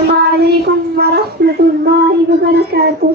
السلام علیکم ورحمۃ اللہ وبرکاتہ۔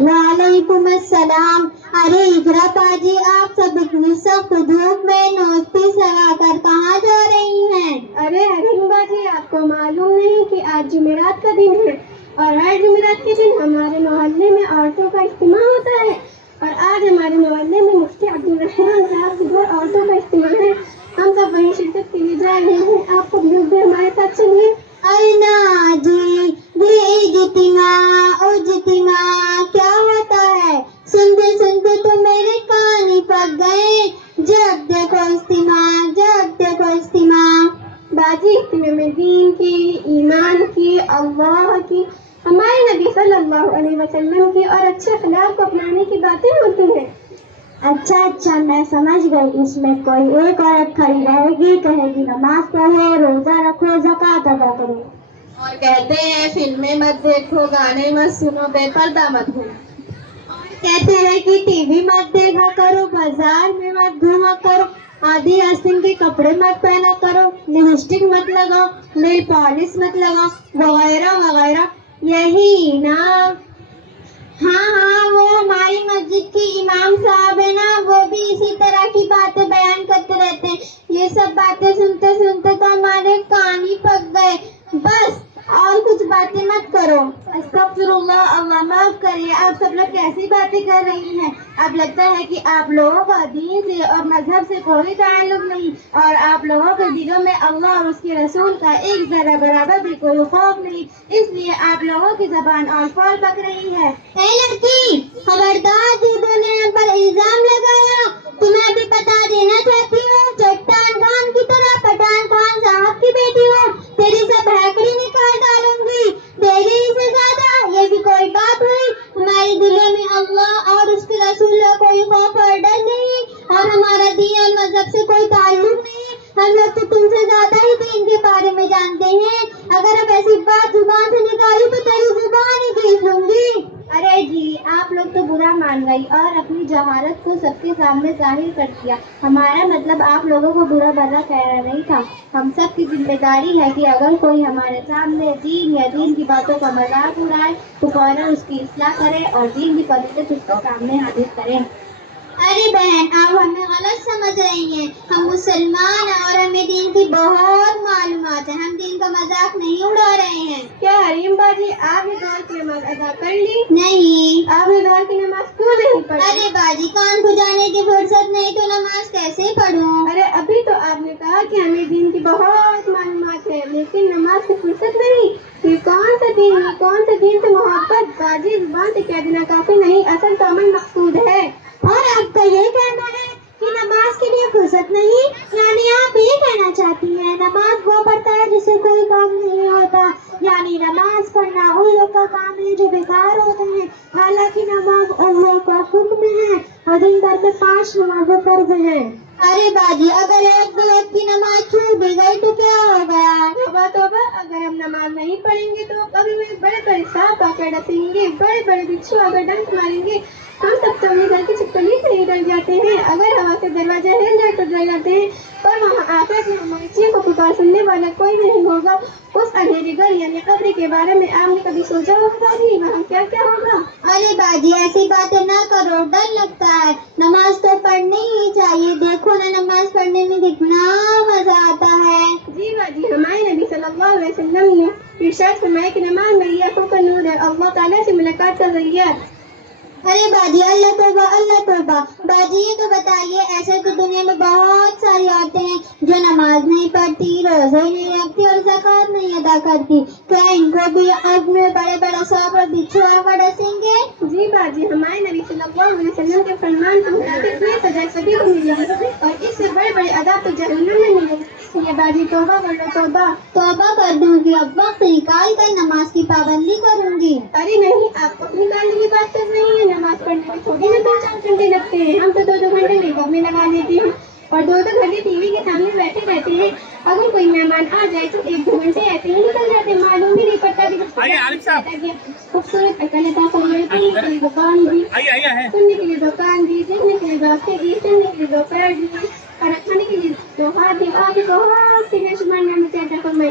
وعلیکم السلام۔ ارے اقرا باجی، آپ سب اتنی سخت دھوپ میں نوز پیس لگا کر کہاں جا رہی ہیں؟ ارے حریم باجی، آپ کو معلوم نہیں کہ آج جمعرات کا دن ہے، اور ہر جمعرات کے دن ہمارے محلے میں عورتوں کا اجتماع ہوتا ہے، اور آج ہمارے محلے میں مفتی عبدالرحمان صاحب کی عورتوں کا اجتماع ہے۔ ہم سب وہیں شرکت کے لیے جا رہے ہیں، آپ کو بھی ہمارے ساتھ چلیے۔ ارنا جی، یہ اجتماع کیا ہوتا ہے؟ سنتے سنتے تو میرے کان ہی پک گئے۔ جب دیکھو اجتماع۔ باجی، اجتماع میں دین کی، ایمان کی، اللہ کی، ہمارے نبی صلی اللہ علیہ وسلم کی اور اچھے اخلاق کو اپنانے کی باتیں ہوتی ہیں۔ اچھا میں سمجھ گئی۔ اس میں کوئی ایک عورت کھڑی رہے گی، کہے گی نماز پڑھو، روزہ رکھو، زکوٰۃ ادا کرو، اور کہتے ہیں فلمیں مت دیکھو، گانے مت سنو، بے پردہ مت ہو، کہتے ہیں کہ ٹی وی مت دیکھا کرو، بازار میں مت گھوما کرو، آدھی آستین کے کپڑے مت پہنا کرو، لپسٹک مت لگاؤ، نیل پالش مت لگاؤ، وغیرہ وغیرہ۔ یہی نا؟ ہاں، وہ ہماری مسجد کی امام صاحب ہے نا، وہ بھی اسی طرح کی باتیں بیان کرتے رہتے ہیں۔ یہ سب باتیں سنتے سنتے تو ہمارے کان ہی پک گئے۔ بس اور کچھ باتیں مت کرو۔ استغفر اللہ، اللہ معاف کریے، آپ سب لوگ کیسی باتیں کر رہی ہیں؟ اب لگتا ہے کہ آپ لوگوں کا دین سے اور مذہب سے کوئی تعلق نہیں، اور آپ لوگوں کے دلوں میں اللہ اور اس کے رسول کا ایک ذرہ برابر بھی کوئی خوف نہیں، اس لیے آپ لوگوں کی زبان اور فول پک رہی ہے۔ اے لڑکی، خبردار، جھوٹوں نے ہم پر الزام لگایا۔ تمہیں بھی بتا دینا چاہتی ہوں، چٹان خان کی طرح پٹھان خان صاحب کی بیٹی ہوں، تیری سب ہیکڑی نکال ڈالوں گی، تیری سے زیادہ۔ یہ بھی کوئی بات ہوئی؟ ہمارے دلوں میں اللہ اور اس کے رسول کا کوئی خوف اور ڈر نہیں، اور ہمارا دین اور مذہب سے کوئی تعلق نہیں۔ ہم لوگ تو تم سے زیادہ ہی دین کے بارے میں جانتے ہیں۔ اگر اب ایسی بات زبان سے نکالی تو تیری زبان ہی گھیس لوں گی۔ ارے جی، آپ لوگ تو برا مان گئی اور اپنی جہالت کو سب کے سامنے ظاہر کر دیا۔ ہمارا مطلب آپ لوگوں کو برا بھلا کہنا نہیں تھا۔ ہم سب کی ذمہ داری ہے کہ اگر کوئی ہمارے سامنے دین یا دین کی باتوں کا مذاق اڑائے تو فوراً اس کی اصلاح کرے اور دین کی فضیلت اس کے سامنے حاضر کریں۔ ارے بہن، آپ ہمیں غلط سمجھ رہی ہیں۔ ہم مسلمان ہیں اور ہمیں دین کی بہت معلومات ہے، ہم دین کا مذاق نہیں اڑا رہے ہیں۔ کیا حریم باجی، آپ نے ظہر کی نماز ادا کر لی؟ نہیں۔ آپ نے ظہر کی نماز کیوں نہیں پڑھی؟ ارے باجی، کان کھجانے کی فرصت نہیں تو نماز کیسے پڑھوں؟ ارے ابھی تو آپ نے کہا کہ ہمیں دین کی بہت معلومات ہے، لیکن نماز کی فرصت نہیں۔ یہ کون سا دین سے محبت؟ باجی، زبان سے کہہ دینا کافی نہیں، اصل تو عمل مقصود ہے۔ اور آپ کا یہ کہنا ہے کہ نماز کے لیے فرصت نہیں، یعنی آپ یہ کہنا چاہتی ہیں نماز وہ پڑھتا ہے جسے کوئی کام نہیں ہوتا، یعنی نماز پڑھنا ان لوگ کا کام ہے جو بیکار ہوتے ہیں، حالانکہ نماز ان لوگ کا حکم ہے اور دن بھر میں 5 نمازیں فرض ہیں۔ ارے باجی، اگر ایک دو وقت کی نماز چھوٹ بھی گئی تو کیا ہو گیا؟ توبہ، اگر ہم نماز نہیں پڑھیں گے تو کبھی میں بڑے بڑے سانپ آ کر ڈسیں گے، بڑے بڑے بچھو اگر ڈنک ماریں گے، ہم سب تو اپنے گھر کی چھپکلی سے ہی ڈر جاتے ہیں، اگر ہوا سے دروازہ ہل جائے تو ڈر جاتے ہیں، پر وہاں آخرت میں ہماری چیخ کو پکار سننے والا کوئی نہیں ہوگا۔ اس اندھیری گھر یعنی قبر کے بارے میں آپ نے کبھی سوچا ہوگا کہ وہاں کیا کیا ہوگا؟ ارے باجی، ایسی باتیں نہ کرو، ڈر لگتا ہے۔ نماز تو پڑھنی ہی چاہیے، دیکھو نا نماز پڑھنے میں کتنا مزہ آتا ہے۔ جی باجی، ہمارے نبی صلی اللہ علیہ وسلم نے ارشاد فرمایا کہ نماز میری آنکھوں کا نور ہے، اللہ تعالیٰ سے ملاقات کا ذریعہ۔ ارے باجی، اللہ توبہ۔ باجی، یہ تو بتائیے، ایسے تو دنیا میں بہت ساری عورتیں ہیں جو نماز نہیں پڑھتی، روزے نہیں رکھتی اور زکوٰۃ نہیں ادا کرتی، کیا ان کو بھی آنکھ میں بڑے بڑے سانپ اور بچھو آ کر ڈسیں گے؟ جی باجی، ہمارے نبی صلی اللہ علیہ وسلم کے فرمان کے مطابق یہ سزا سبھی کو ملے گی اور اس سے بڑے بڑے عذاب تو جہنم میں ملے گی۔ یہ باجی توبہ کر لو، توبہ کر دوں گی، اب وقت نکال کر نماز کی پابندی کروں گی۔ ارے نہیں، آپ اپنی نکالنے کی بات کر رہی ہیں، نماز پڑھنے میں تھوڑی نا 2-4 گھنٹے لگتے ہیں، ہم تو 2 گھنٹے میک اپ میں لگا لیتے ہیں اور 2 گھنٹے ٹی وی کے سامنے بیٹھے رہتے ہیں۔ اگر کوئی مہمان آ جائے تو 1-2 گھنٹے ایسے ہی نکل جاتے ہیں، معلوم بھی نہیں پڑتا۔ خوبصورت اکل عطا فرمائے، پڑھنے کے لیے دکان دی، سننے کے لیے دکان دی، دیکھنے کے لیے راستے دی، چلنے کے لیے 2 پیر دی، اور کھانے کے لیے 2 ہاتھ دی، آگے بہت سی بے شمار نعمتیں عطا فرمائے۔